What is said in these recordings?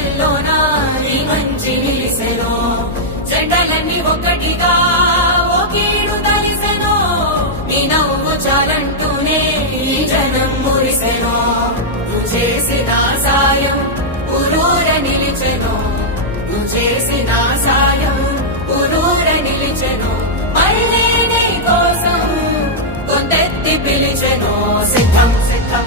గుండెల్లోనా నీ మంచి నిలిసెనో జెండలన్నీ ఒక్కటిగా ఓకేడు తలిసెనో నీ నవ్వు చాలంటూనే ఈ జనం మురిసెనో. నువ్వు చేసిన సాయం ఉరూర నిలిచెనో నువ్వు చేసిన సాయం ఉరూర నిలిచెనో. మళ్ళీ నీ కోసం కొంతెత్తి పిలిచెనో సిద్ధం సిద్ధం.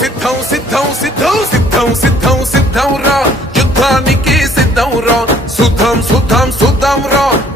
సిద్ధం సిద్ధం సిద్ధం సిద్ధం సిద్ధం సిద్ధం రా. యుద్ధానికి సిద్ధం రా. శుద్ధం శుద్ధం శుద్ధం రా.